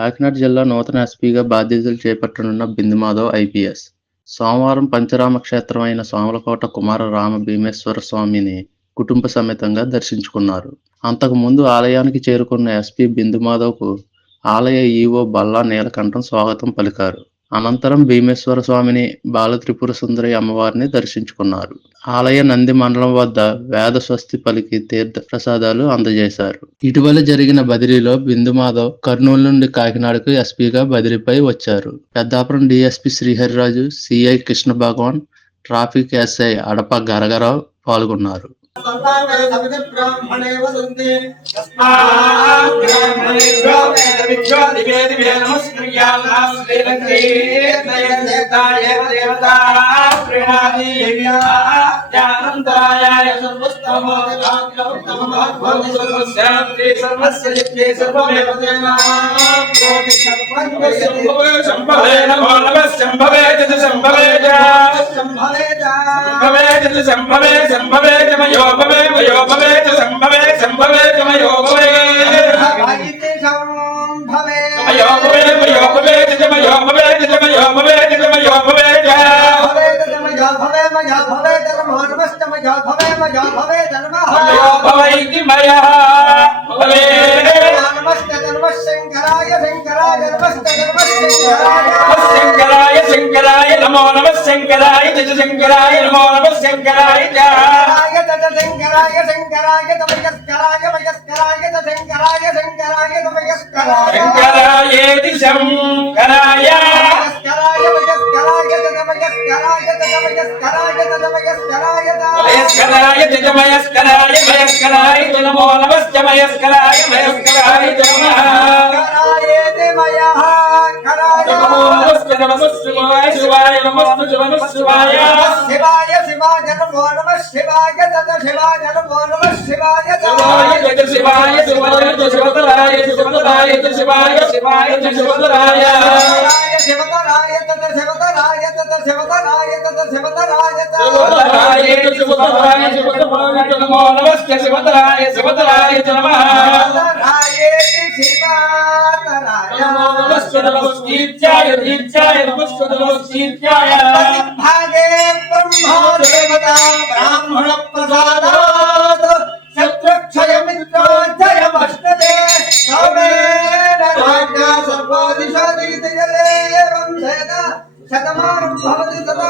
కాకినాడ జిల్లా నూతన ఎస్పీగా బాధ్యతలు చేపట్టనున్న బిందుమాధవ్ ఐపీఎస్. సోమవారం పంచరామ క్షేత్రం అయిన సోమలకోట కుమార రామ భీమేశ్వర స్వామిని కుటుంబ సమేతంగా దర్శించుకున్నారు. అంతకుముందు ఆలయానికి చేరుకున్న ఎస్పీ బిందుమాధవ్కు ఆలయ ఈవో బల్లా నీలకంఠం స్వాగతం పలికారు. అనంతరం భీమేశ్వర స్వామిని బాలత్రిపుర సుందరి అమ్మవారిని దర్శించుకున్నారు. ఆలయ నంది మండలం వద్ద వేద స్వస్తి పలికి తీర్థ ప్రసాదాలు అందజేశారు. ఇటీవల జరిగిన బదిలీలో బిందు మాధవ్ కర్నూలు నుండి కాకినాడకు ఎస్పీగా బదిలీపై వచ్చారు. Peddapuram DSP Srihari Raju CI Krishna Bhagavan traffic SI Adapa Garagarao పాల్గొన్నారు. బ్రాహ్మణే समिति ब्राह्मणे वसन्ति तस्मात् ब्राह्मणेभ्यो वेदविभ्यो दिवे दिवे नमस्कृत्याः श्रीलङ्केताय देवता प्रीणाति ज्ञानन्तराय सर्वस्तमोदकाग्रवत्तमभाग्भवति सर्वस्य जित्ये सर्वमेव शम्भवे शम्भवे नमो नमः शम्भवे च शम्भवे च शम्भवे च शम्भवे च शम्भवे शम्भवे च मयो मयो भव इति मया भवे शङ्कराय शङ्कराय नमो नमः शङ्कराय च शङ्कराय नमो नमः शङ्कराय च शङ्करायेति शङ्कराय मयस्कराय च मयस्कराय मयस्कराय च नमो नमः च मयस्कराय మయస్కరాయ జగమయస్కరాయ మయస్కరాయ జనమో నమస్య మయస్కరాయ మయస్కరాయ శివాయ శివాయ నమో నమ శివాయ తత శివాయ నమో నమ శివాయ శివాయ శివాయ శివాయ శివతరాయ శివతరాయ శివాయ శివాయ శివతరాయ. శివతరాయ తత శివతరాయ తత శివతరాయ తత శివతరాయ. శివతరాయ శివతరాయ శివతరాయ నమో నమస్తే శివతరాయ శివతరాయ నమః నమో నమస్తే నమస్కీర్త్యాయ దీర్ఘ్యాయ నమస్తే నమస్కీర్త్యాయ భాగే బ్రహ్మో దేవతా బ్రాహ్మణ ప్రసాదాత్ శత్రుక్షయ మిత్రోజ్జయ శతమానం భవతి తదా